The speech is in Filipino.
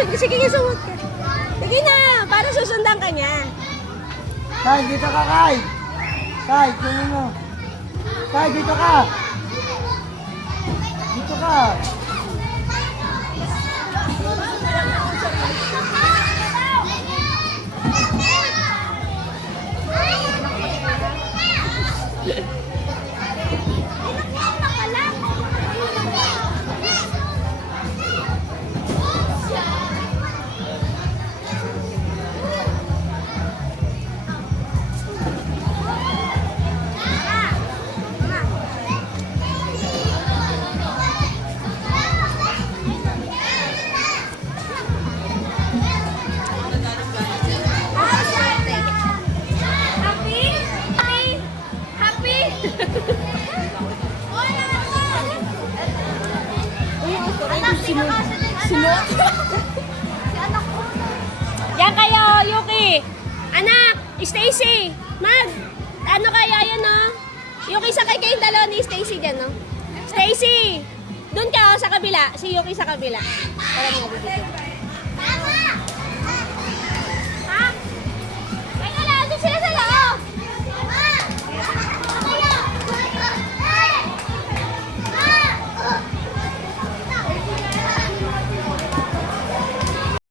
Sige, sumunod ka. Sige na, para susundan ka niya. Kai, dito ka, Kai. Kai, kunin mo. Kai, dito ka. Dito ka. Yan kayo, Yuki. Anak, Stacy. Ano kaya yan, no? Yuki, sakay kayong dalawa ni Stacy dyan, no? Stacy! Doon ka, sa kabila. Si Yuki sa kabila. Para mga bibigyan.